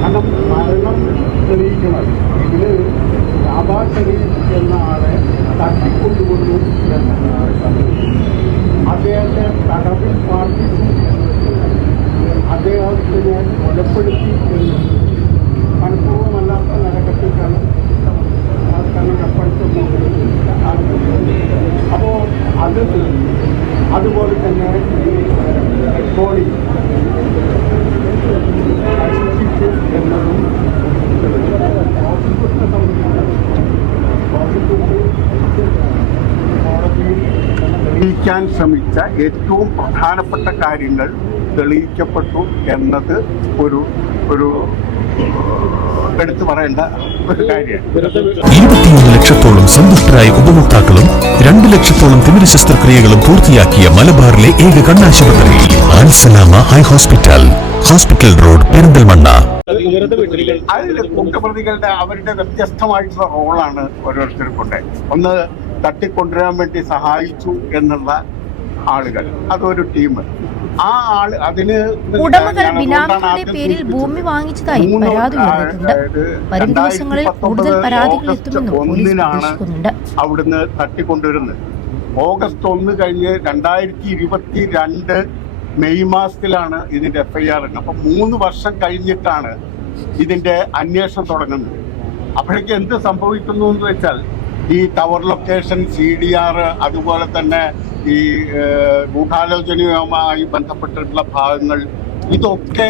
കാരണം മരണം തെളിയിക്കുന്നത്. ഇതിൽ രാബാ ഷെരീഫ് എന്ന ആളെ തട്ടിക്കൊണ്ടുകൊണ്ടു അദ്ദേഹത്തെ തടവിൽ പാർപ്പിച്ചു അദ്ദേഹത്തിനെ കൊലപ്പെടുത്തി മനഃപൂർവമല്ലാത്ത നരകത്തിലാണ് അപ്പോൾ അത് അതുപോലെ തന്നെ ഈ റെക്കോർഡിംഗ് തെളിയിക്കാൻ ശ്രമിച്ച ഏറ്റവും പ്രധാനപ്പെട്ട കാര്യങ്ങൾ തെളിയിക്കപ്പെട്ടു എന്നത് ഒരു ഒരു എടുത്തു പറയേണ്ട ഒരു കാര്യമാണ്. ലക്ഷത്തോളം സന്തുഷ്ടരായ ഉപഭോക്താക്കളും രണ്ട് ലക്ഷത്തോളം തിമിര ശസ്ത്രക്രിയകളും പൂർത്തിയാക്കിയ മലബാറിലെ ഏക കണ്ണാശുപത്രി Al Salama eye hospital hospital road Perinthalmanna. അതിൽ കുറ്റപ്രതികളുടെ അവരുടെ വ്യത്യസ്തമായിട്ടുള്ള റോളാണ് ഓരോരുത്തർക്കുണ്ട് ഒന്ന് തട്ടിക്കൊണ്ടുവരാൻ വേണ്ടി സഹായിച്ചു എന്നുള്ള ആളുകൾ. അതൊരു ടീം. ആ ആൾ അതിന് ഉടമകൾ ഞാൻ ബിനാമികളുടെ പേരിൽ ഭൂമി വാങ്ങിച്ചതായി മൂന്ന് പരാതി ഉയർന്നിട്ടുണ്ട് അതായത് വരും ദിവസങ്ങളിൽ കൂടുതൽ പരാതികൾ ഓഗസ്റ്റ് എത്തുമെന്നും പോലീസ് ഒന്നിനാണ് അവിടുന്ന് തട്ടിക്കൊണ്ടുവരുന്നത്. ഓഗസ്റ്റ് ഒന്ന് കഴിഞ്ഞ് രണ്ടായിരത്തി ഇരുപത്തി രണ്ട് മെയ് മാസത്തിലാണ് ഇതിന്റെ എഫ്ഐആർ ഐ ആർ അപ്പൊ മൂന്ന് വർഷം കഴിഞ്ഞിട്ടാണ് ഇതിന്റെ അന്വേഷണം തുടങ്ങുന്നത് അപ്പോഴേക്ക് എന്ത് സംഭവിക്കുന്നു എന്ന് വെച്ചാൽ ഈ tower location C D R അതുപോലെ തന്നെ ഈ ഗൂഢാലോചനയുമായി ബന്ധപ്പെട്ടിട്ടുള്ള ഭാഗങ്ങൾ ഇതൊക്കെ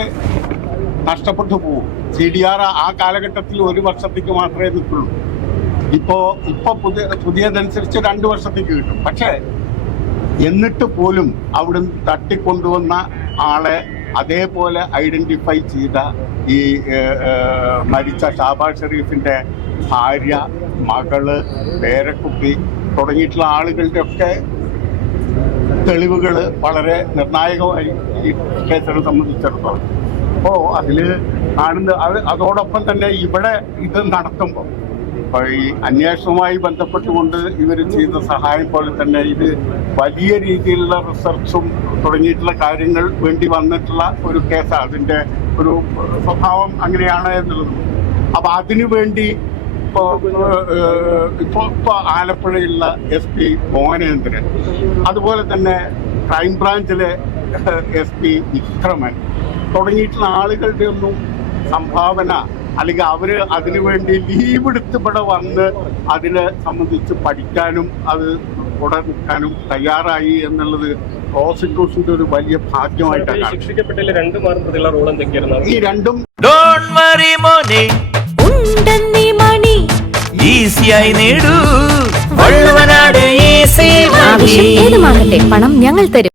നഷ്ടപ്പെട്ടു പോകും. സി ഡി ആർ ആ കാലഘട്ടത്തിൽ ഒരു വർഷത്തേക്ക് മാത്രമേ നിൽക്കുള്ളൂ. ഇപ്പോ ഇപ്പൊ പുതിയ പുതിയതനുസരിച്ച് രണ്ട് വർഷത്തേക്ക് കിട്ടും. പക്ഷേ എന്നിട്ട് പോലും അവിടുന്ന് തട്ടിക്കൊണ്ടുവന്ന ആളെ അതേപോലെ ഐഡന്റിഫൈ ചെയ്ത ഈ മരിച്ച ഷാബാസ് ഷെറീഫിന്റെ ഭാര്യ മകൾ പേരക്കുട്ടി തുടങ്ങിയിട്ടുള്ള ആളുകളുടെ ഒക്കെ തെളിവുകൾ വളരെ നിർണായകമായി ഈ കേസിനെ സംബന്ധിച്ചിടത്തോളം. അപ്പോൾ അതിൽ കാണുന്ന അത് അതോടൊപ്പം തന്നെ ഇവിടെ ഇത് നടത്തുമ്പോൾ ഇപ്പോൾ ഈ അന്വേഷണവുമായി ബന്ധപ്പെട്ടുകൊണ്ട് ഇവർ ചെയ്ത സഹായം പോലെ തന്നെ ഇത് വലിയ രീതിയിലുള്ള റിസർച്ചും തുടങ്ങിയിട്ടുള്ള കാര്യങ്ങൾ വേണ്ടി വന്നിട്ടുള്ള ഒരു കേസാണ് അതിന്റെ ഒരു സ്വഭാവം അങ്ങനെയാണ് എന്നുള്ളത്. അപ്പോൾ അതിനു വേണ്ടി ഇപ്പോൾ ഇപ്പോൾ ഇപ്പോൾ ആലപ്പുഴയുള്ള എസ് പി മോഹനേന്ദ്രൻ അതുപോലെ തന്നെ ക്രൈംബ്രാഞ്ചിലെ എസ് പി വിക്രമൻ തുടങ്ങിയിട്ടുള്ള ആളുകളുടെ ഒന്നും സംഭാവന അല്ലെങ്കിൽ അവർ അതിനുവേണ്ടി ലീവ് എടുത്ത് ഇവിടെ വന്ന് അതിനെ സംബന്ധിച്ച് പഠിക്കാനും അത് ഉടൻ നിൽക്കാനും തയ്യാറായി എന്നുള്ളത് പ്രോസിക്യൂഷന്റെ ഒരു വലിയ ഭാഗ്യമായിട്ടാണ് കാണുന്നത്. ശിക്ഷിക്കപ്പെട്ടില്ല രണ്ട് മാറും പ്രതിയുള്ള റോൾ എന്തൊക്കെയായിരുന്നു ഈ രണ്ടും ഈസിയായി നേടൂ. പണം ഞങ്ങൾ തരും.